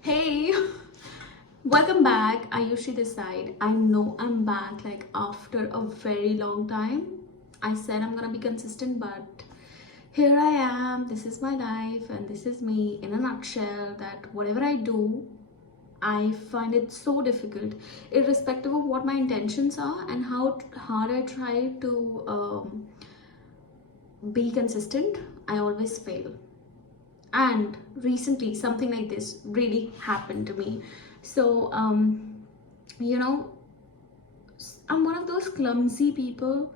Hey, welcome back. Ayushi this side. I know I'm back like after a very long time. I said I'm gonna be consistent, but here I am. This is my life, and this is me in a nutshell. That whatever I do, I find it so difficult, irrespective of what my intentions are and how hard I try to be consistent. I always fail. And recently something like this really happened to me. So you know I'm one of those clumsy people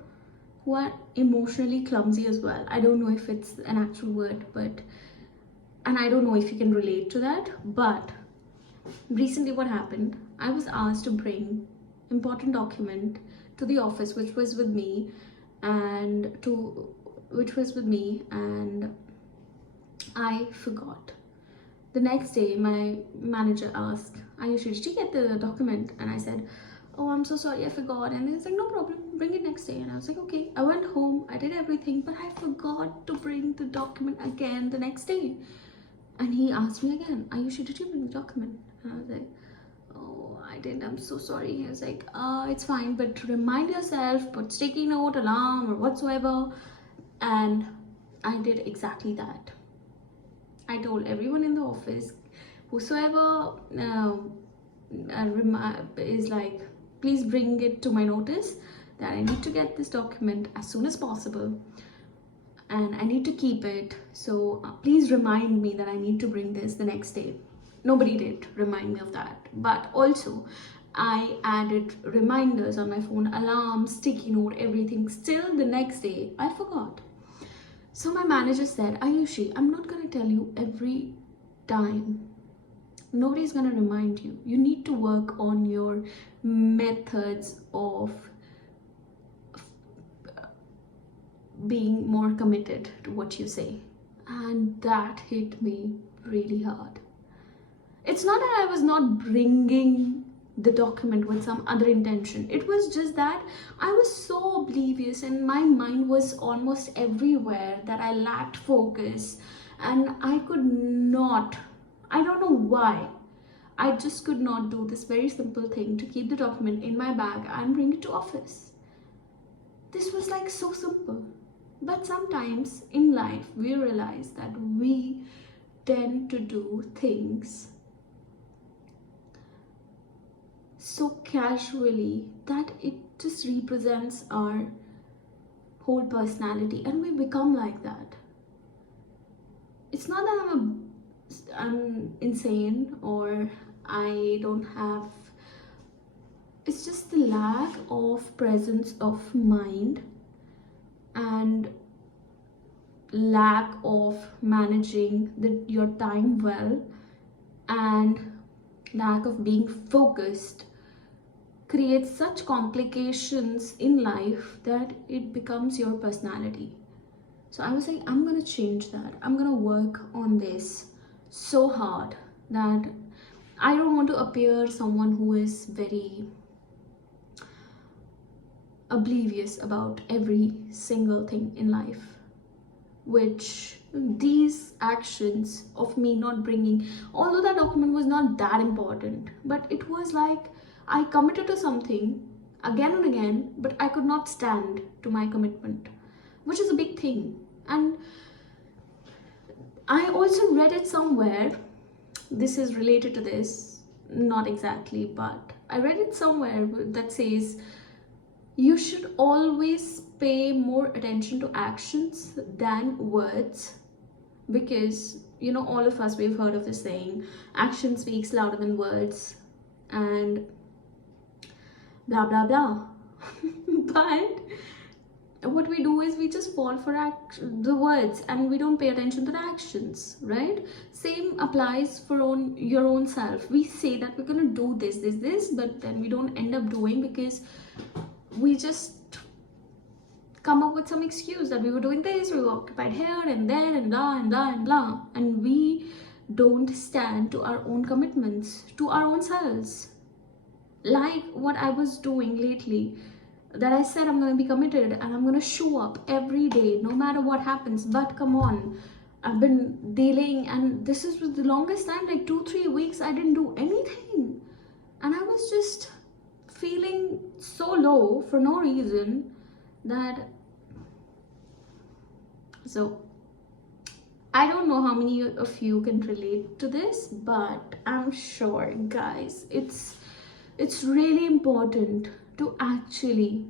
who are emotionally clumsy as well. I don't know if it's an actual word, but and I don't know if you can relate to that. But recently what happened, I was asked to bring important document to the office which was with me and to which was with me and I forgot. The next day, my manager asked, Ayushi, did you get the document? And I said, oh, I'm so sorry, I forgot. And he was like, no problem, bring it next day. And I was like, okay. I went home, I did everything, but I forgot to bring the document again the next day. And he asked me again, Ayushi, did you bring the document? And I was like, oh, I didn't, I'm so sorry. He was like, it's fine, but remind yourself, put sticky note, alarm, or whatsoever. And I did exactly that. I told everyone in the office, whosoever is like, please bring it to my notice that I need to get this document as soon as possible and I need to keep it. So please remind me that I need to bring this the next day. Nobody did remind me of that. But also, I added reminders on my phone, alarms, sticky note, everything. Still the next day, I forgot. So my manager said, Ayushi, I'm not going to tell you every time. Nobody's going to remind you. You need to work on your methods of being more committed to what you say. And that hit me really hard. It's not that I was not bringing the document with some other intention. It was just that I was so oblivious and my mind was almost everywhere that I lacked focus and I could not, I don't know why, I just could not do this very simple thing to keep the document in my bag and bring it to office. This was like so simple. But sometimes in life we realize that we tend to do things so casually that it just represents our whole personality and we become like that. It's not that I'm insane or I don't have, it's just the lack of presence of mind and lack of managing your time well and lack of being focused creates such complications in life that it becomes your personality. So I was like, I'm gonna change that. I'm gonna work on this so hard that I don't want to appear someone who is very oblivious about every single thing in life, which these actions of me not bringing, although that document was not that important, but it was like I committed to something again and again, but I could not stand to my commitment, which is a big thing. And I also read it somewhere, this is related to this, not exactly, but I read it somewhere that says you should always pay more attention to actions than words, because all of us, we've heard of this saying, action speaks louder than words and blah blah blah. But what we do is we just fall for the words and we don't pay attention to the actions, right? Same applies for your own self. We say that we're gonna do this, but then we don't end up doing because we just come up with some excuse that we were doing this, we were occupied here and there and blah and blah and blah, and we don't stand to our own commitments, to our own selves. Like what I was doing lately, that I said I'm going to be committed and I'm going to show up every day no matter what happens. But come on, I've been delaying, and this is the longest time, like 2-3 weeks weeks I didn't do anything, and I was just feeling so low for no reason. That so I don't know how many of you can relate to this, but I'm sure, guys, it's really important to actually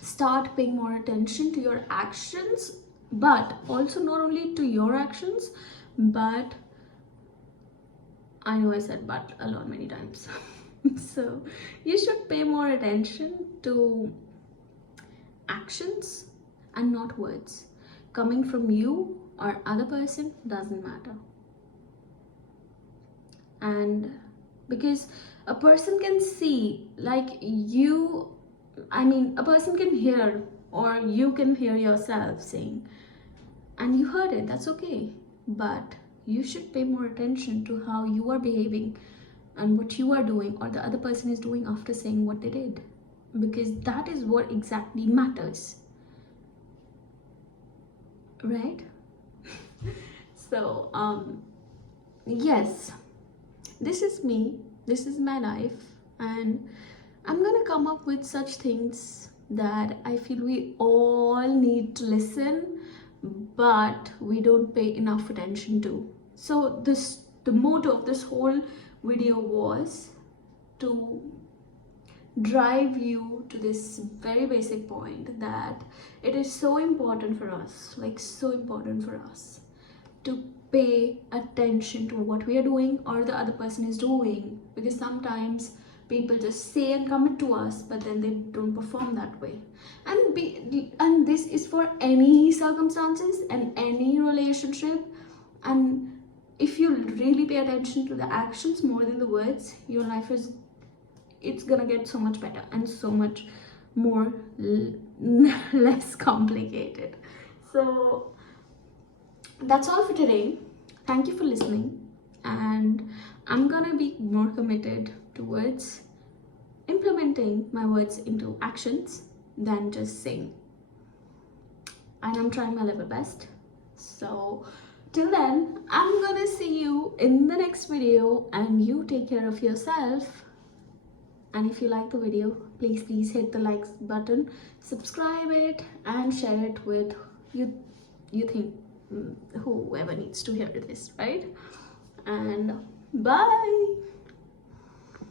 start paying more attention to your actions, but also not only to your actions, but I know I said but a lot many times. So you should pay more attention to actions and not words. Coming from you or other person doesn't matter. And because a person can see, like you, I mean, a person can hear, or you can hear yourself saying, and you heard it, that's okay. But you should pay more attention to how you are behaving and what you are doing or the other person is doing after saying what they did, because that is what exactly matters, right? So yes, this is me, this is my life, and I'm gonna come up with such things that I feel we all need to listen, but we don't pay enough attention to. So the motto of this whole video was to drive you to this very basic point, that it is so important for us, like so important for us, to pay attention to what we are doing or the other person is doing, because sometimes people just say and commit to us, but then they don't perform that way. And this is for any circumstances and any relationship. And if you really pay attention to the actions more than the words, your life is, it's gonna get so much better and so much more less complicated. So that's all for today. Thank you for listening, and I'm gonna be more committed towards implementing my words into actions than just saying, and I'm trying my level best. So till then, I'm gonna see you in the next video, and you take care of yourself. And if you like the video, please hit the like button, subscribe it, and share it with you think whoever needs to hear this, right? And bye.